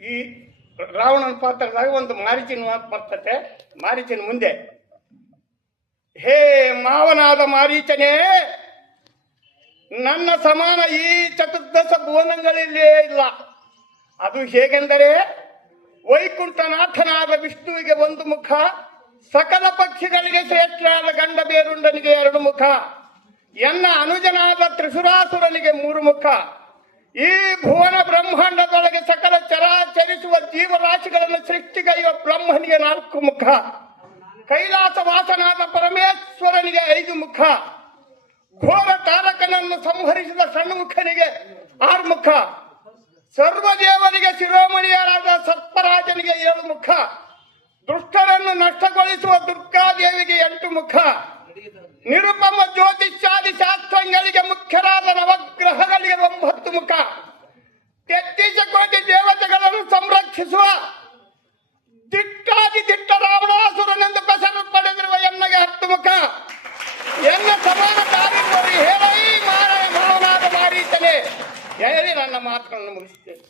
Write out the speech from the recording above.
ಈ ರಾವಣನ ಪಾತ್ರದಾಗ ಒಂದು ಮಾರೀಚನ ಮಾತು ಬರ್ತತೆ. ಮಾರೀಚನ ಮುಂದೆ, ಹೇ ಮಾವನಾದ ಮಾರೀಚನೇ, ನನ್ನ ಸಮಾನ ಈ ಚತುರ್ದಶ ಭುವನಗಳಲ್ಲೇ ಇಲ್ಲ. ಅದು ಹೇಗೆಂದರೆ, ವೈಕುಂಠನಾಥನಾದ ವಿಷ್ಣುವಿಗೆ ಒಂದು ಮುಖ, ಸಕಲ ಪಕ್ಷಿಗಳಿಗೆ ಶ್ರೇಷ್ಠನಾದ ಗಂಡ ಬೇರುಂಡನಿಗೆ 2 ಮುಖ, ಎನ್ನ ಅನುಜನಾದ ತ್ರಿಸುರಾಸುರನಿಗೆ 3 ಮುಖ, ಈ ಭುವನ ಬ್ರಹ್ಮಾಂಡದೊಳಗೆ ಸಕಲ ಚರಾಚರಿಸುವ ಜೀವರಾಶಿಗಳನ್ನು ಸೃಷ್ಟಿಗೈಯುವ ಬ್ರಹ್ಮನಿಗೆ 4 ಮುಖ, ಕೈಲಾಸ ವಾಸನಾದ ಪರಮೇಶ್ವರನಿಗೆ 5 ಮುಖ, ಘೋರ ತಾರಕನನ್ನು ಸಂಹರಿಸಿದ ಷಣ್ಮುಖನಿಗೆ 6 ಮುಖ, ಸರ್ವದೇವರಿಗೆ ಶಿರೋಮಣಿಯರಾದ ಸರ್ಪರಾಜನಿಗೆ 7 ಮುಖ, ದುಷ್ಟರನ್ನು ನಷ್ಟಗೊಳಿಸುವ ದುರ್ಗಾದೇವಿಗೆ 8 ಮುಖ, ನಿರುಪಮ ಜ್ಯೋತಿಷ್ಯಾದಿ ಶಾಸ್ತ್ರಗಳಿಗೆ ಮುಖ್ಯರಾದ ನವಗ್ರಹಗಳಿಗೆ 9 ಮುಖ, 33 ಕೋಟಿ ದೇವತೆಗಳನ್ನು ಸಂರಕ್ಷಿಸುವ ದಿಟ್ಟಾದಿ ದಿಟ್ಟ ರಾವಣಾಸುರನೆಂದು ಹೆಸರು ಪಡೆದಿರುವ ಎನ್ನಗೆ 10 ಮುಖ, ಎನ್ನ ಸಮಾನ ದಾರಿ ಹೇಳೈ ಮಾವನಾದ ಮಾರೀಚನೆ ಹೇಳಿ ನನ್ನ ಮಾತುಗಳನ್ನು ಮುಗಿಸುತ್ತೇನೆ.